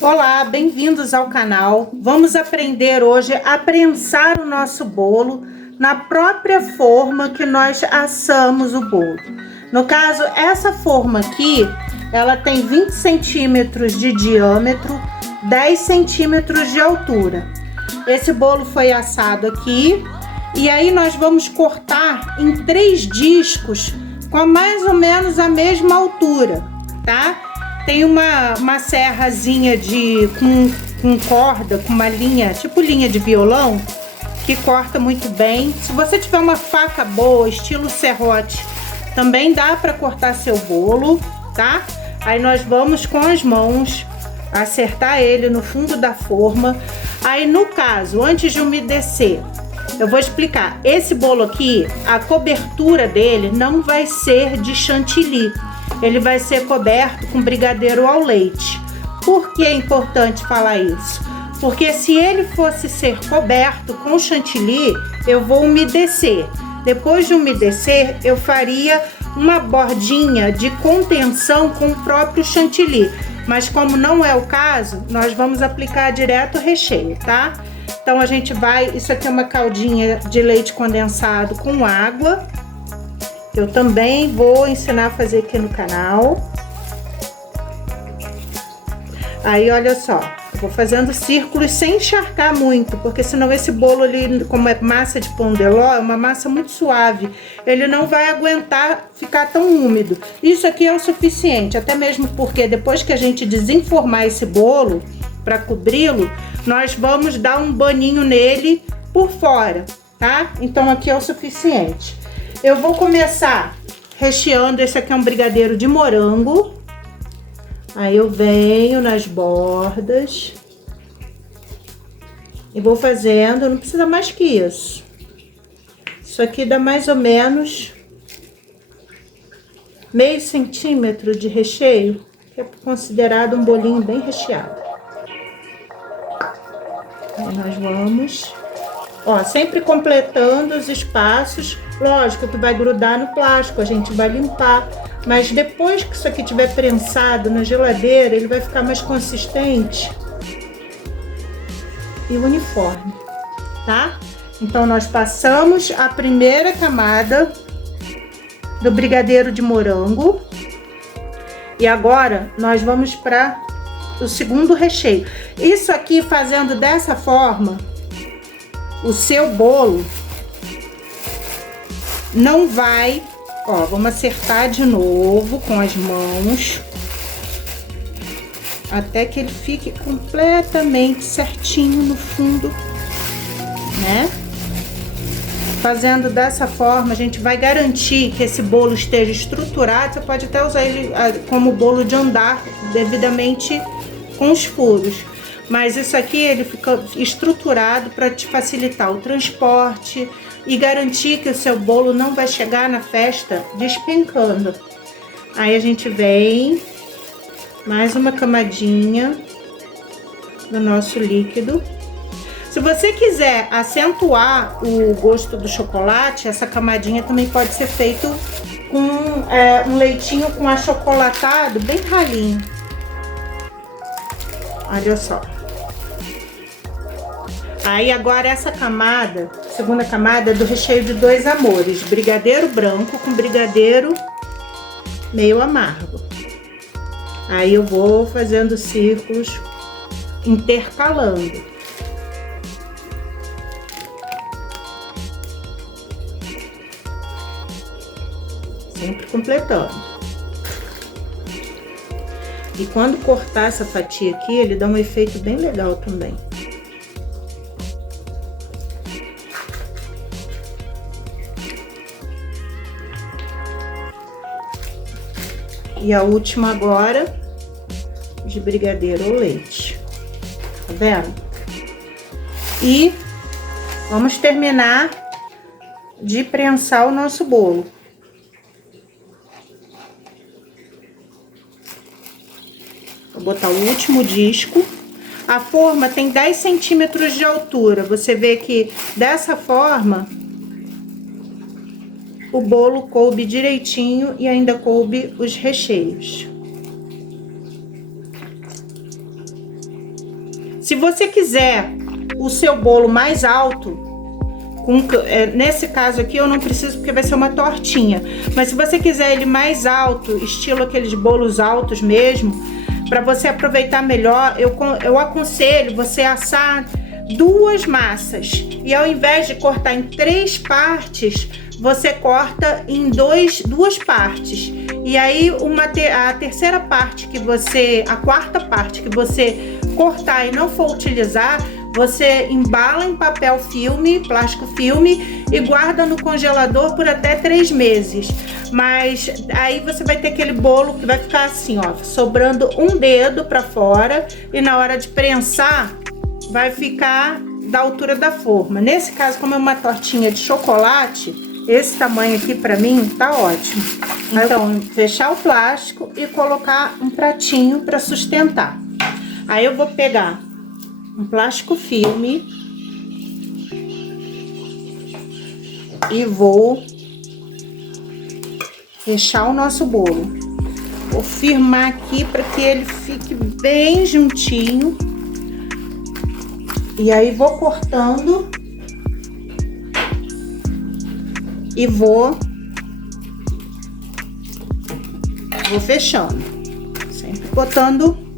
Olá, bem-vindos ao canal. Vamos aprender hoje a prensar o nosso bolo na própria forma que nós assamos o bolo. No caso, essa forma aqui, ela tem 20 centímetros de diâmetro, 10 centímetros de altura. Esse bolo foi assado aqui e aí nós vamos cortar em 3 discos com mais ou menos a mesma altura, tá? Tem uma serrazinha com corda, com uma linha, tipo linha de violão, que corta muito bem. Se você tiver uma faca boa, estilo serrote, também dá para cortar seu bolo, tá? Aí nós vamos com as mãos acertar ele no fundo da forma. Aí no caso, antes de umedecer, eu vou explicar. Esse bolo aqui, a cobertura dele não vai ser de chantilly. Ele vai ser coberto com brigadeiro ao leite. Por que é importante falar isso? Porque se ele fosse ser coberto com chantilly, eu vou umedecer. Depois de umedecer, eu faria uma bordinha de contenção com o próprio chantilly. Mas como não é o caso, nós vamos aplicar direto o recheio, tá? Então a gente vai... Isso aqui é uma caldinha de leite condensado com água. Eu também vou ensinar a fazer aqui no canal. Aí, olha só, eu vou fazendo círculos sem encharcar muito, porque senão esse bolo ali, como é massa de pão de ló, é uma massa muito suave, ele não vai aguentar ficar tão úmido. Isso aqui é o suficiente, até mesmo porque depois que a gente desenformar esse bolo, para cobri-lo, nós vamos dar um baninho nele por fora, tá? Então aqui é o suficiente. Eu vou começar recheando. Esse aqui é um brigadeiro de morango. Aí eu venho nas bordas e vou fazendo, não precisa mais que isso. Isso aqui dá mais ou menos meio centímetro de recheio, que é considerado um bolinho bem recheado. Aí nós vamos, ó, sempre completando os espaços. Lógico que vai grudar no plástico, a gente vai limpar. Mas depois que isso aqui tiver prensado na geladeira, ele vai ficar mais consistente e uniforme, tá? Então nós passamos a primeira camada do brigadeiro de morango. E agora nós vamos para o segundo recheio. Isso aqui, fazendo dessa forma, o seu bolo não vai... Ó, vamos acertar de novo com as mãos até que ele fique completamente certinho no fundo, né? Fazendo dessa forma, a gente vai garantir que esse bolo esteja estruturado. Você pode até usar ele como bolo de andar, devidamente com os furos. Mas isso aqui, ele fica estruturado para te facilitar o transporte e garantir que o seu bolo não vai chegar na festa despencando. Aí a gente vem mais uma camadinha do nosso líquido. Se você quiser acentuar o gosto do chocolate, essa camadinha também pode ser feito com um leitinho com achocolatado bem ralinho. Olha só. Aí agora essa camada, segunda camada, é do recheio de dois amores, brigadeiro branco com brigadeiro meio amargo. Aí eu vou fazendo círculos, intercalando. Sempre completando. E quando cortar essa fatia aqui, ele dá um efeito bem legal também. E a última agora, de brigadeiro ao leite. Tá vendo? E vamos terminar de prensar o nosso bolo. Vou botar o último disco. A forma tem 10 centímetros de altura. Você vê que dessa forma o bolo coube direitinho e ainda coube os recheios. Se você quiser o seu bolo mais alto, nesse caso aqui eu não preciso porque vai ser uma tortinha, mas se você quiser ele mais alto, estilo aqueles bolos altos mesmo, para você aproveitar melhor, eu aconselho você assar 2 massas, e ao invés de cortar em 3 partes, você corta em 2 partes, e aí a terceira parte a quarta parte que você cortar e não for utilizar, você embala em papel filme, plástico filme, e guarda no congelador por até 3 meses. Mas aí você vai ter aquele bolo que vai ficar assim, ó, sobrando um dedo para fora, e na hora de prensar vai ficar da altura da forma. Nesse caso, como é uma tortinha de chocolate, esse tamanho aqui para mim tá ótimo. Então, fechar o plástico e colocar um pratinho para sustentar. Aí eu vou pegar um plástico filme e vou fechar o nosso bolo. Vou firmar aqui para que ele fique bem juntinho. E aí vou cortando e vou fechando, sempre botando.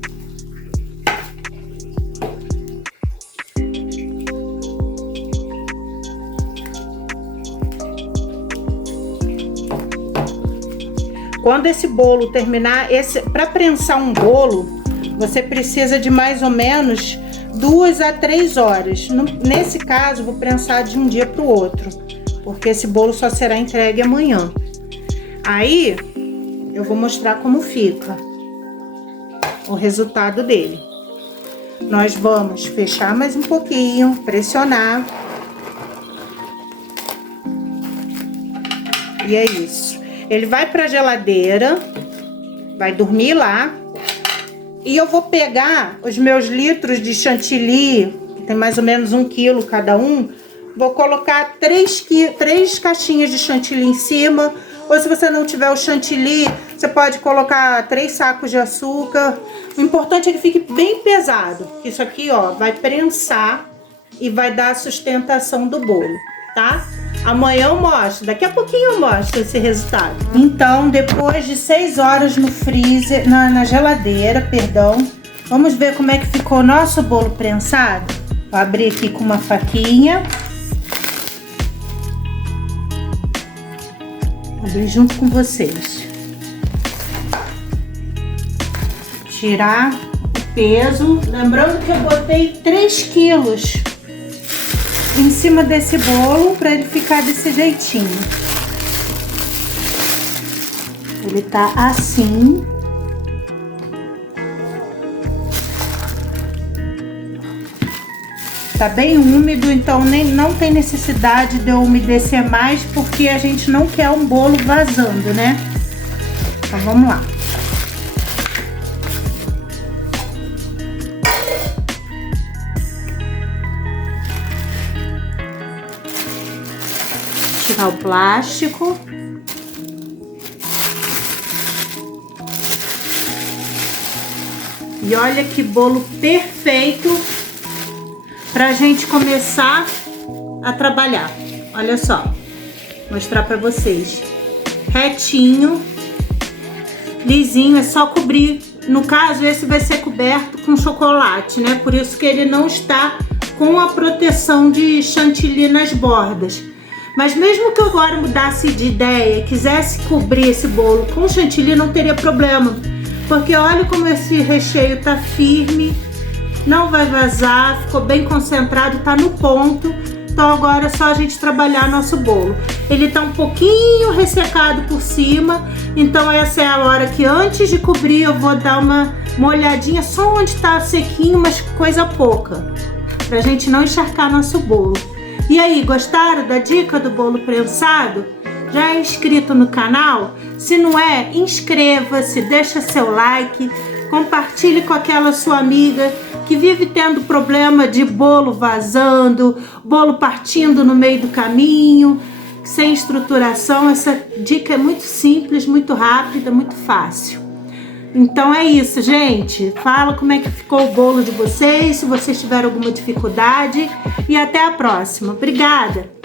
Quando esse bolo terminar, para prensar um bolo, você precisa de mais ou menos 2 a 3 horas. Nesse caso, vou prensar de um dia para o outro, porque esse bolo só será entregue amanhã. Aí, eu vou mostrar como fica o resultado dele. Nós vamos fechar mais um pouquinho, pressionar. E é isso. Ele vai para a geladeira, vai dormir lá. E eu vou pegar os meus litros de chantilly, que tem mais ou menos 1 quilo cada um. Vou colocar 3 caixinhas de chantilly em cima. Ou se você não tiver o chantilly, você pode colocar 3 sacos de açúcar. O importante é que fique bem pesado. Isso aqui, ó, vai prensar e vai dar a sustentação do bolo, tá? Amanhã eu mostro, daqui a pouquinho eu mostro esse resultado. Então, depois de 6 horas no freezer, na geladeira, perdão, vamos ver como é que ficou o nosso bolo prensado. Vou abrir aqui com uma faquinha. Vou abrir junto com vocês. Tirar o peso, lembrando que eu botei 3 quilos em cima desse bolo para ele ficar desse jeitinho. Ele tá assim. Tá bem úmido, então não tem necessidade de eu umedecer mais, porque a gente não quer um bolo vazando, né? Então vamos lá. Tirar o plástico. E olha que bolo perfeito pra gente começar a trabalhar. Olha só, vou mostrar pra vocês. Retinho, lisinho, é só cobrir. No caso, esse vai ser coberto com chocolate, né? Por isso que ele não está com a proteção de chantilly nas bordas. Mas mesmo que eu agora mudasse de ideia e quisesse cobrir esse bolo com chantilly, não teria problema. Porque olha como esse recheio tá firme, não vai vazar, ficou bem concentrado, tá no ponto. Então agora é só a gente trabalhar nosso bolo. Ele tá um pouquinho ressecado por cima, então essa é a hora que antes de cobrir eu vou dar uma olhadinha só onde tá sequinho, mas coisa pouca, pra gente não encharcar nosso bolo. E aí, gostaram da dica do bolo prensado? Já é inscrito no canal? Se não é, inscreva-se, deixa seu like, compartilhe com aquela sua amiga que vive tendo problema de bolo vazando, bolo partindo no meio do caminho, sem estruturação. Essa dica é muito simples, muito rápida, muito fácil. Então é isso, gente. Fala como é que ficou o bolo de vocês, se vocês tiveram alguma dificuldade. E até a próxima. Obrigada!